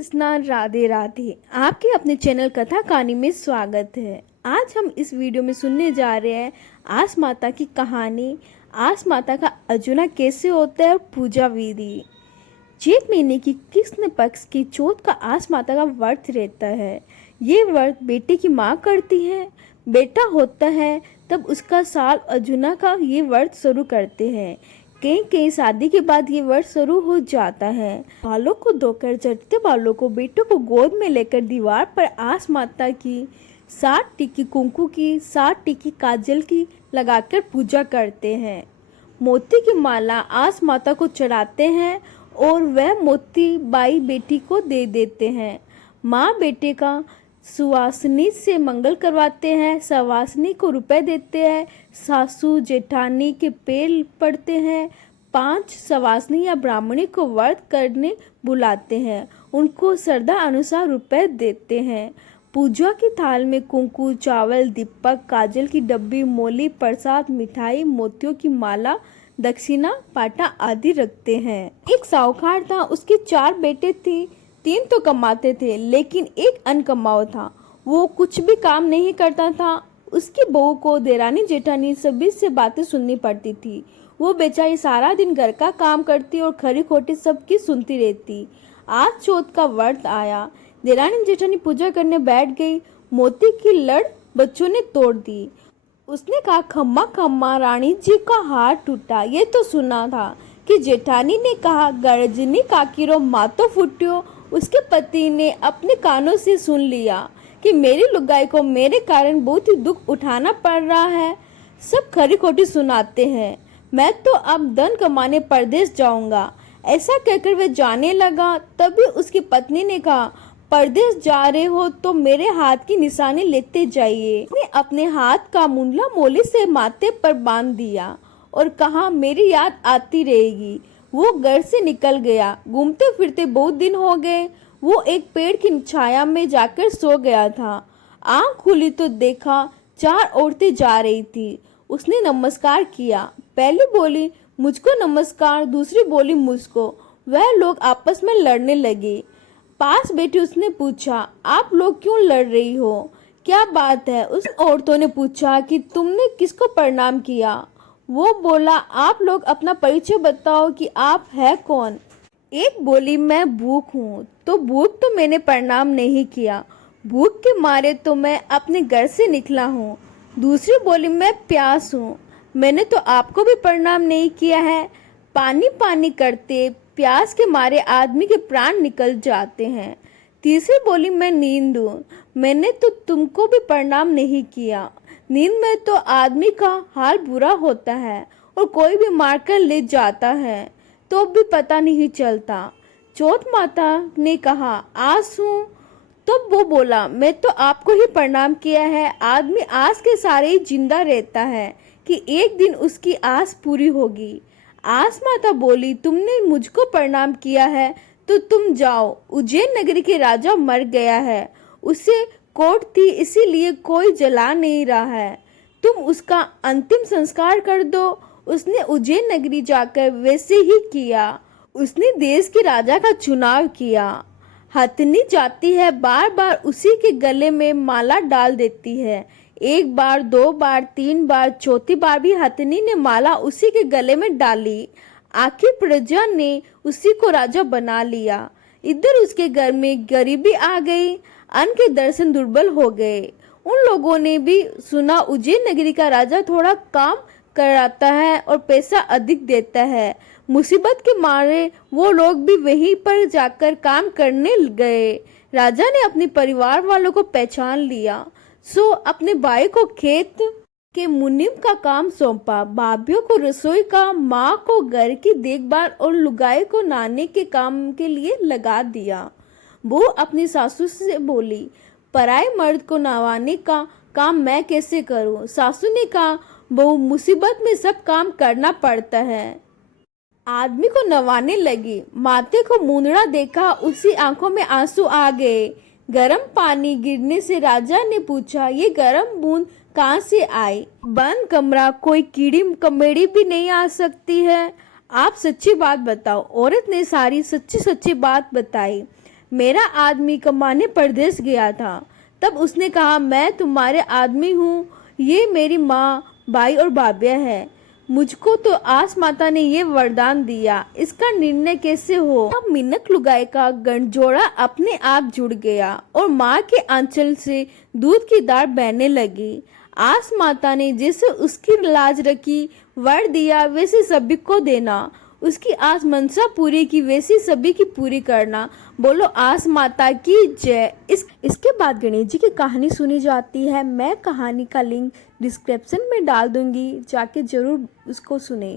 स्नान राधे राधे। आपके अपने चैनल कथा कहानी में स्वागत है। आज हम इस वीडियो में सुनने जा रहे हैं आस माता की कहानी। आस माता का अजूना कैसे होता है और पूजा विधि। चैत महीने की कृष्ण पक्ष की चौथ का आस माता का व्रत रहता है। ये व्रत बेटे की माँ करती है। बेटा होता है तब उसका साल अजूना का ये व्रत शुरू करते हैं। कहीं कहीं शादी के बाद ये व्रत शुरू हो जाता है। बालों को धोकर चढ़ते बालों को बेटों को गोद में लेकर दीवार पर आस माता की 7 टिक्की कुंकू की 7 टिक्की काजल की लगाकर पूजा करते हैं। मोती की माला आस माता को चढ़ाते हैं और वह मोती बाई बेटी को दे देते हैं। माँ बेटे का सुवासिनी से मंगल करवाते हैं। सवासिनी को रुपए देते हैं। सासू जेठानी के पैर पड़ते हैं। 5 सवासिनी या ब्राह्मणी को व्रत करने बुलाते हैं। उनको श्रद्धा अनुसार रुपए देते हैं। पूजा की थाल में कुंकू, चावल, दीपक, काजल की डब्बी, मोली, प्रसाद, मिठाई, मोतियों की माला, दक्षिणा, पाटा आदि रखते हैं। एक साहूकार था, उसके 4 बेटे थे। 3 तो कमाते थे लेकिन एक अनकमाऊ था। वो कुछ भी काम नहीं करता था। उसकी बहू को देरानी जेठानी सभी से बातें सुननी पड़ती थी। वो बेचारी सारा दिन घर का काम करती और खरी खोटी सबकी सुनती रहती। आज चौथ का व्रत आया। देरानी जेठानी पूजा करने बैठ गई। मोती की लड़ बच्चों ने तोड़ दी। उसने कहा, खम्मा खम्मा रानी जी का हाथ टूटा। ये तो सुना था कि जेठानी ने कहा, गर्जनी काकीरो मातो फुटियो। उसके पति ने अपने कानों से सुन लिया कि मेरी लुगाई को मेरे कारण बहुत ही दुख उठाना पड़ रहा है। सब खरी खोटी सुनाते हैं। मैं तो अब धन कमाने परदेश जाऊंगा। ऐसा कहकर वह जाने लगा। तभी उसकी पत्नी ने कहा, परदेश जा रहे हो तो मेरे हाथ की निशानी लेते जाइए। उसने अपने हाथ का मुंडला मोली से माथे पर बांध दिया और कहा, मेरी याद आती रहेगी। वो घर से निकल गया। घूमते फिरते बहुत दिन हो गए। वो एक पेड़ की छाया में जाकर सो गया था। आंख खुली तो देखा 4 औरतें जा रही थी। उसने नमस्कार किया। पहली बोली, मुझको नमस्कार। दूसरी बोली, मुझको। वह लोग आपस में लड़ने लगे। पास बैठी उसने पूछा, आप लोग क्यों लड़ रही हो? क्या बात है? उस औरतों ने पूछा कि तुमने किसको प्रणाम किया? वो बोला, आप लोग अपना परिचय बताओ कि आप है कौन? एक बोली, मैं भूख हूँ। तो भूख तो मैंने प्रणाम नहीं किया। भूख के मारे तो मैं अपने घर से निकला हूँ। दूसरी बोली, मैं प्यास हूँ। मैंने तो आपको भी प्रणाम नहीं किया है। पानी पानी करते प्यास के मारे आदमी के प्राण निकल जाते हैं। तीसरी बोली, मैं नींद हूँ। मैंने तो तुमको भी प्रणाम नहीं किया। नींद में तो आदमी का हाल बुरा होता है और कोई भी मारकर ले जाता है तो भी पता नहीं चलता। चौथ माता ने कहा, आस हूँ। तो वो बोला, मैं तो आपको ही प्रणाम किया है। आदमी आस के सारे ही जिंदा रहता है कि एक दिन उसकी आस पूरी होगी। आस माता बोली, तुमने मुझको प्रणाम किया है तो तुम जाओ। उज्जैन नगरी के राजा मर गया है। उसे कोट थी इसीलिए कोई जला नहीं रहा है। तुम उसका अंतिम संस्कार कर दो। उसने उज्जैन नगरी जाकर वैसे ही किया। उसने देश के राजा का चुनाव किया। हथनी जाती है, बार बार उसी के गले में माला डाल देती है। 1 बार, 2 बार, 3 बार, चौथी बार भी हथनी ने माला उसी के गले में डाली। आखिर प्रजा ने उसी को राजा बना लिया। इधर उसके घर में गरीबी आ गई। अन्न के दर्शन दुर्बल हो गए। उन लोगों ने भी सुना उज्जैन नगरी का राजा थोड़ा काम कराता है और पैसा अधिक देता है। मुसीबत के मारे वो लोग भी वहीं पर जाकर काम करने गए। राजा ने अपने परिवार वालों को पहचान लिया, सो अपने भाई को खेत के मुनीम का काम सौंपा। भाभीियों को रसोई का, माँ को घर की देखभाल और लुगाई को नहाने के काम के लिए लगा दिया। वो अपनी सासू से बोली, पराए मर्द को नहवाने का काम मैं कैसे करूं? सासू ने कहा, बहू मुसीबत में सब काम करना पड़ता है। आदमी को नहवाने लगी। माथे को मुंदड़ा देखा, उसी आंखों में आंसू आ गए। गर्म पानी गिरने से राजा ने पूछा, ये गर्म बूंद कहाँ से आई? बंद कमरा, कोई कीड़ी कमेड़ी भी नहीं आ सकती है। आप सच्ची बात बताओ। औरत ने सारी सच्ची सच्ची बात बताई। मेरा आदमी कमाने परदेश गया था। तब उसने कहा, मैं तुम्हारे आदमी हूँ, ये मेरी माँ, भाई और बाबिया है। मुझको तो आस माता ने ये वरदान दिया, इसका निर्णय कैसे हो। अब मिनक लुगाई का गठजोड़ा अपने आप जुड़ गया और माँ के आंचल से दूध की धार बहने लगी। आस माता ने जैसे उसकी लाज रखी, वर दिया वैसे सभी को देना, उसकी आस मनसा पूरी की वैसी सभी की पूरी करना। बोलो आस माता की जय। इसके बाद गणेश जी की कहानी सुनी जाती है। मैं कहानी का लिंक डिस्क्रिप्शन में डाल दूंगी, जाके जरूर उसको सुने।